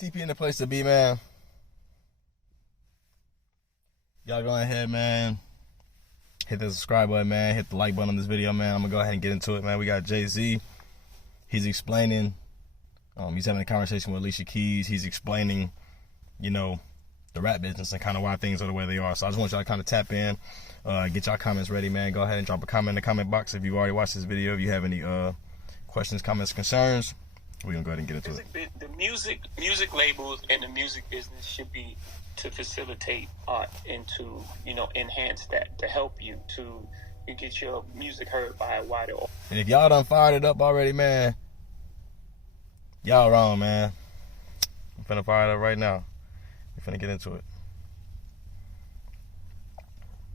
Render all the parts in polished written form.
TP in the place to be, man. Y'all go ahead, man. Hit the subscribe button, man. Hit the like button on this video, man. I'm gonna go ahead and get into it, man. We got Jay-Z. He's explaining. He's having a conversation with Alicia Keys. He's explaining, the rap business and kind of why things are the way they are. So I just want y'all to kind of tap in, get y'all comments ready, man. Go ahead and drop a comment in the comment box if you've already watched this video. If you have any questions, comments, concerns, we're gonna go ahead and get into it. The music labels and the music business should be to facilitate art and to enhance that, to help you to get your music heard by a wider audience. And if y'all done fired it up already, man, y'all wrong, man. I'm finna fire it up right now. We're finna get into it.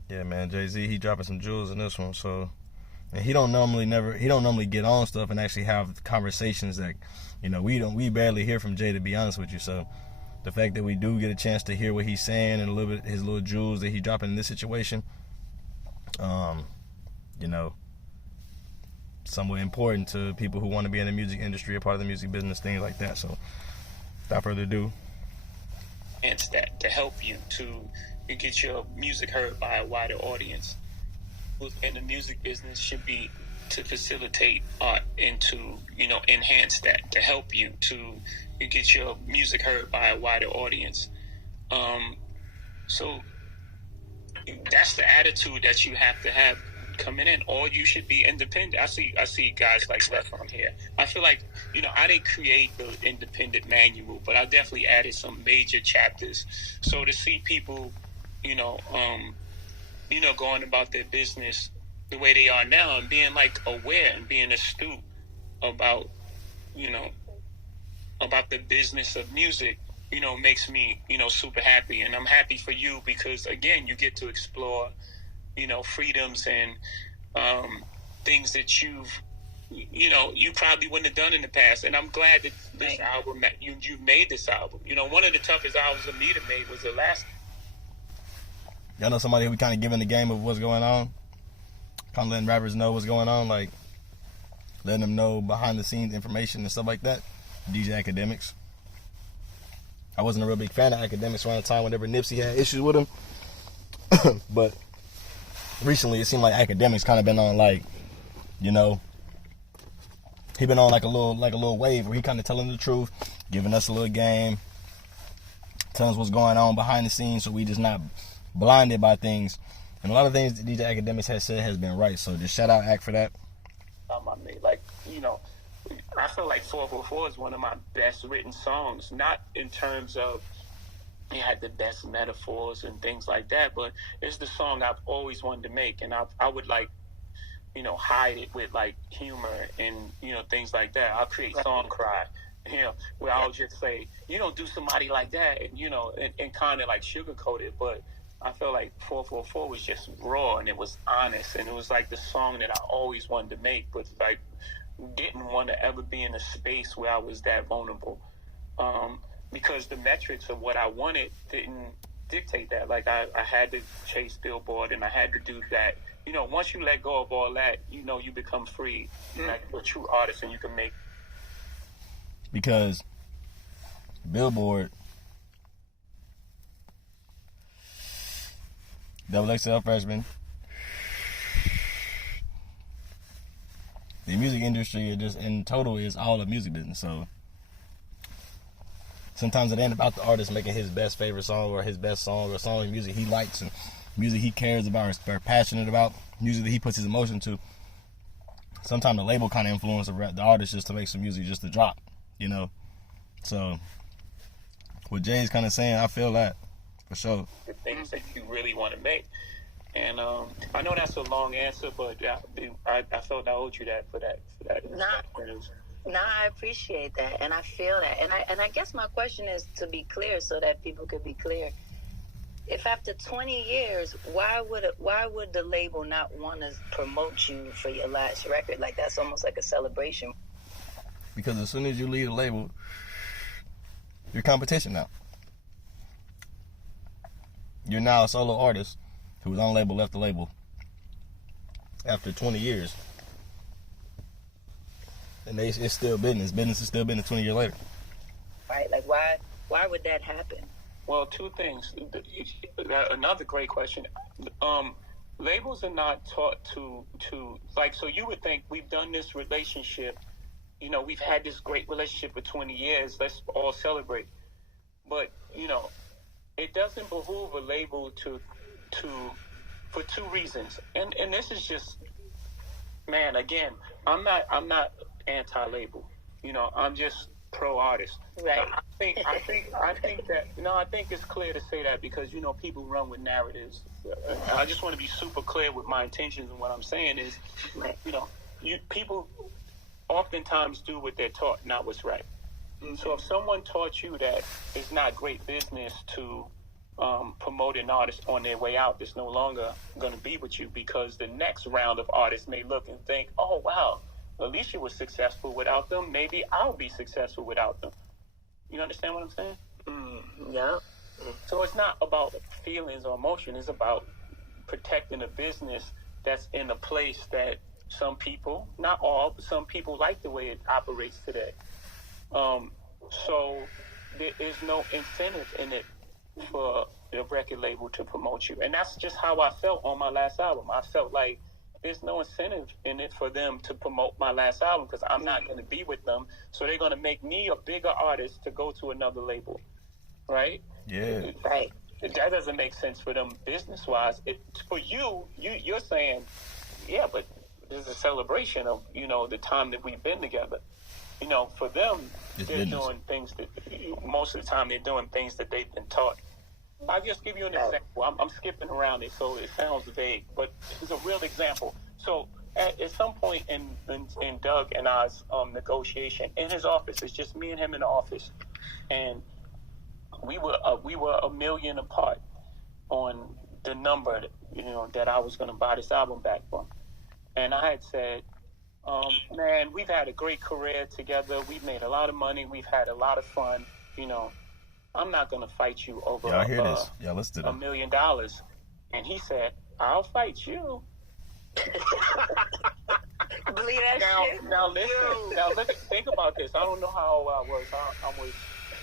Yeah, man, Jay-Z, he dropping some jewels in this one. So, and he don't normally get on stuff and actually have conversations that, we barely hear from Jay, to be honest with you. So the fact that we do get a chance to hear what he's saying and a little bit his little jewels that he dropping in this situation, somewhat important to people who want to be in the music industry, a part of the music business, things like that. So without further ado. It's that to help you to get your music heard by a wider audience. And the music business should be to facilitate art and to, enhance that, to help you to get your music heard by a wider audience. So that's the attitude that you have to have coming in, or you should be independent. I see guys like Left on here. I feel like, I didn't create the independent manual, but I definitely added some major chapters. So to see people, going about their business the way they are now and being like aware and being astute about, about the business of music, makes me, super happy. And I'm happy for you because, again, you get to explore, freedoms and things that you probably wouldn't have done in the past. And I'm glad that this album, that you've made this album. One of the toughest albums for me to make was the last. Y'all know somebody who kind of giving the game of what's going on? Kind of letting rappers know what's going on, like letting them know behind the scenes information and stuff like that. DJ Academics. I wasn't a real big fan of Academics around the time whenever Nipsey had issues with him. But recently it seemed like Academics kind of been on he been on like a little wave where he kind of telling the truth, giving us a little game, telling us what's going on behind the scenes so we just not blinded by things. And a lot of things that DJ Academics has said has been right. So just shout out Act for that. I feel like 444 is one of my best written songs, not in terms of it had the best metaphors and things like that, but it's the song I've always wanted to make. And I would hide it with humor and, things like that. I'll create song cry, where I'll just say, do somebody like that and kind of sugarcoat it. But I feel like 444 was just raw and it was honest. And it was the song that I always wanted to make, but didn't want to ever be in a space where I was that vulnerable. Because the metrics of what I wanted didn't dictate that. I had to chase Billboard and I had to do that. Once you let go of all that, you become free, like a true artist, and you can make. Because Billboard, Double XL Freshman, the music industry just in total is all of music business. So sometimes it ain't about the artist making his best favorite song or his best song or song of music he likes and music he cares about or passionate about, music that he puts his emotion to. Sometimes the label kind of influence the artist just to make some music just to drop, So what Jay's kind of saying, I feel that for sure. The things that you really want to make. And I know that's a long answer, but I felt I owed you that for that. I appreciate that, and I feel that, and I guess my question is to be clear, so that people could be clear. If after 20 years, why would the label not want to promote you for your last record? That's almost like a celebration. Because as soon as you leave the label, you're competition now. You're now a solo artist who was on label, left the label after 20 years. And it's still business. Business is still business 20 years later. fight? Like, why would that happen? Well, two things. Another great question. Labels are not taught to like. So you would think we've done this relationship. We've had this great relationship for 20 years. Let's all celebrate. But it doesn't behoove a label to for two reasons. And this is just, man. Again, I'm not anti-label. I'm just pro-artist. Right. I think that I think it's clear to say that because people run with narratives. I just want to be super clear with my intentions, and what I'm saying is, people oftentimes do what they're taught, not what's right. So if someone taught you that it's not great business to promote an artist on their way out, that's no longer going to be with you, because the next round of artists may look and think, oh wow, Alicia was successful without them, maybe I'll be successful without them. You understand what I'm saying? Yeah. So it's not about feelings or emotion. It's about protecting a business that's in a place that some people, not all, but some people like the way it operates today. So there is no incentive in it for the record label to promote you. And that's just how I felt on my last album. I felt like there's no incentive in it for them to promote my last album because I'm not going to be with them. So they're going to make me a bigger artist to go to another label. Right? Yeah. Right. That doesn't make sense for them business-wise. For you're saying, yeah, but this is a celebration of, the time that we've been together. For them, they're doing things that, most of the time, they're doing things that they've been taught. I'll just give you an example. I'm skipping around it, so it sounds vague, but it's a real example. So at some point in Doug and I's negotiation, in his office, it's just me and him in the office, and we were $1 million apart on the number that I was going to buy this album back from. And I had said, man, we've had a great career together. We've made a lot of money. We've had a lot of fun. I'm not going to fight you over $1 million. And he said, I'll fight you. Believe that shit? Now listen. Think about this. I don't know how old I was.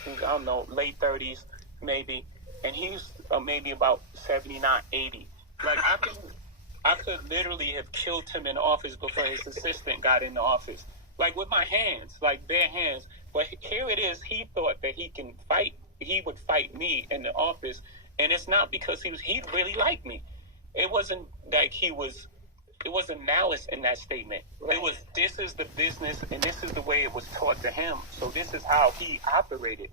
I don't know, late 30s maybe. And he's maybe about 79, 80. Like, I could literally have killed him in the office before his assistant got in the office. Like, with my hands, like bare hands. But here it is, he thought that he would fight me in the office. And it's not because he really liked me. It wasn't like it wasn't malice in that statement. Right. It was, this is the business and this is the way it was taught to him. So this is how he operated.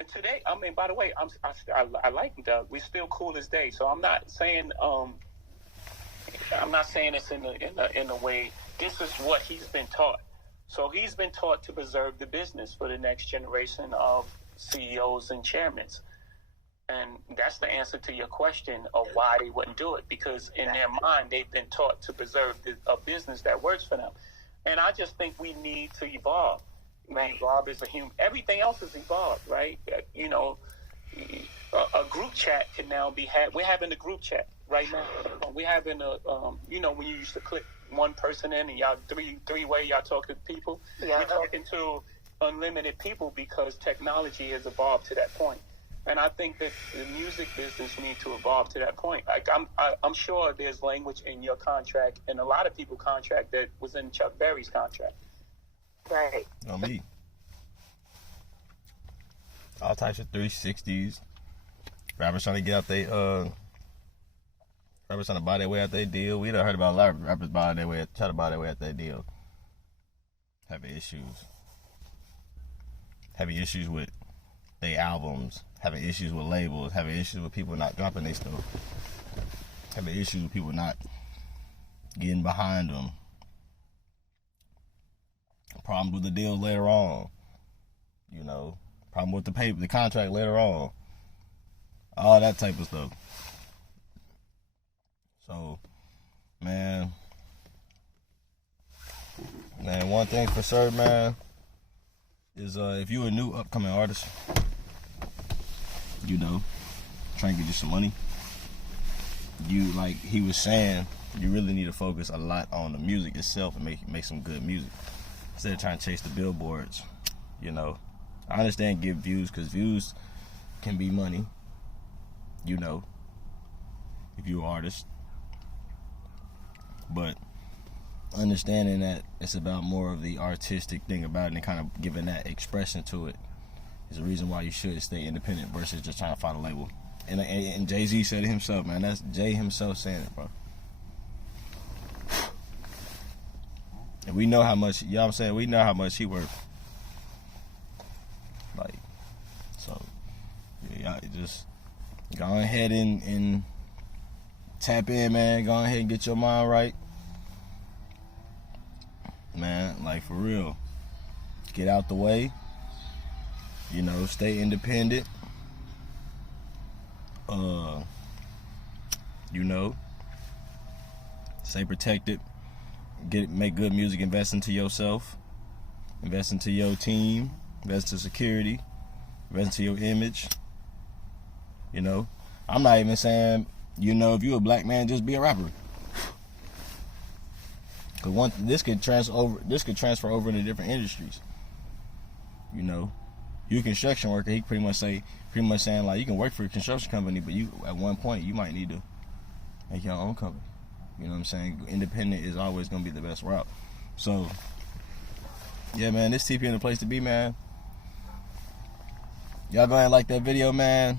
And today, by the way, I like Doug. We're still cool as day. So I'm not saying it's in a way. This is what he's been taught. So he's been taught to preserve the business for the next generation of CEOs and chairmen. And that's the answer to your question of why they wouldn't do it. Because in their mind, they've been taught to preserve a business that works for them. And I just think we need to evolve. Man, evolve as a human. Everything else is evolved, right? A group chat can now be had. We're having a group chat right now. We're having when you used to click one person in and y'all three-way, y'all talk to people. Yeah. We're talking to unlimited people because technology has evolved to that point. And I think that the music business needs to evolve to that point. Like I'm sure there's language in your contract and a lot of people's contract that was in Chuck Berry's contract. Right. On me. All types of 360s. Rappers trying to get out rappers trying to buy their way out their deal. We done heard about a lot of rappers trying to buy their way out their deal. Having issues with their albums, having issues with labels, having issues with people not dropping their stuff, having issues with people not getting behind them. Problems with the deal later on, problem with the contract later on, all that type of stuff. So, man, one thing for sure, man, is if you a new upcoming artist, trying to get you some money, you, like he was saying, you really need to focus a lot on the music itself and make some good music. Instead of trying to chase the billboards, I understand give views, because views can be money, you know, if you're an artist. But understanding that it's about more of the artistic thing about it and kind of giving that expression to it is the reason why you should stay independent versus just trying to find a label. And Jay-Z said it himself, man. That's Jay himself saying it, bro. And we know how much, you know what I'm saying? We know how much he worth. Like, so, yeah, just go ahead and tap in, man. Go ahead and get your mind right. Man, like, for real. Get out the way. You know, stay independent. You know, stay protected. Make good music. Invest into yourself. Invest into your team. Invest into security. Invest into your image. You know, I'm not even saying, you know, if you're a black man, just be a rapper. Cause this could transfer over into different industries. You know, you a construction worker. He pretty much saying like, you can work for a construction company, but you at one point you might need to make your own company. You know what I'm saying? Independent is always gonna be the best route. So, yeah, man, this TP in the place to be, man. Y'all go ahead and like that video, man.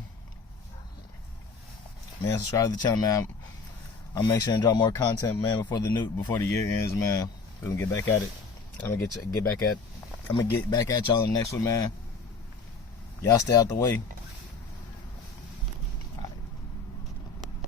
Man, subscribe to the channel, man. I'll make sure and drop more content, man, before the year ends, man. We're gonna get back at it. I'm gonna get back at y'all in the next one, man. Y'all stay out the way.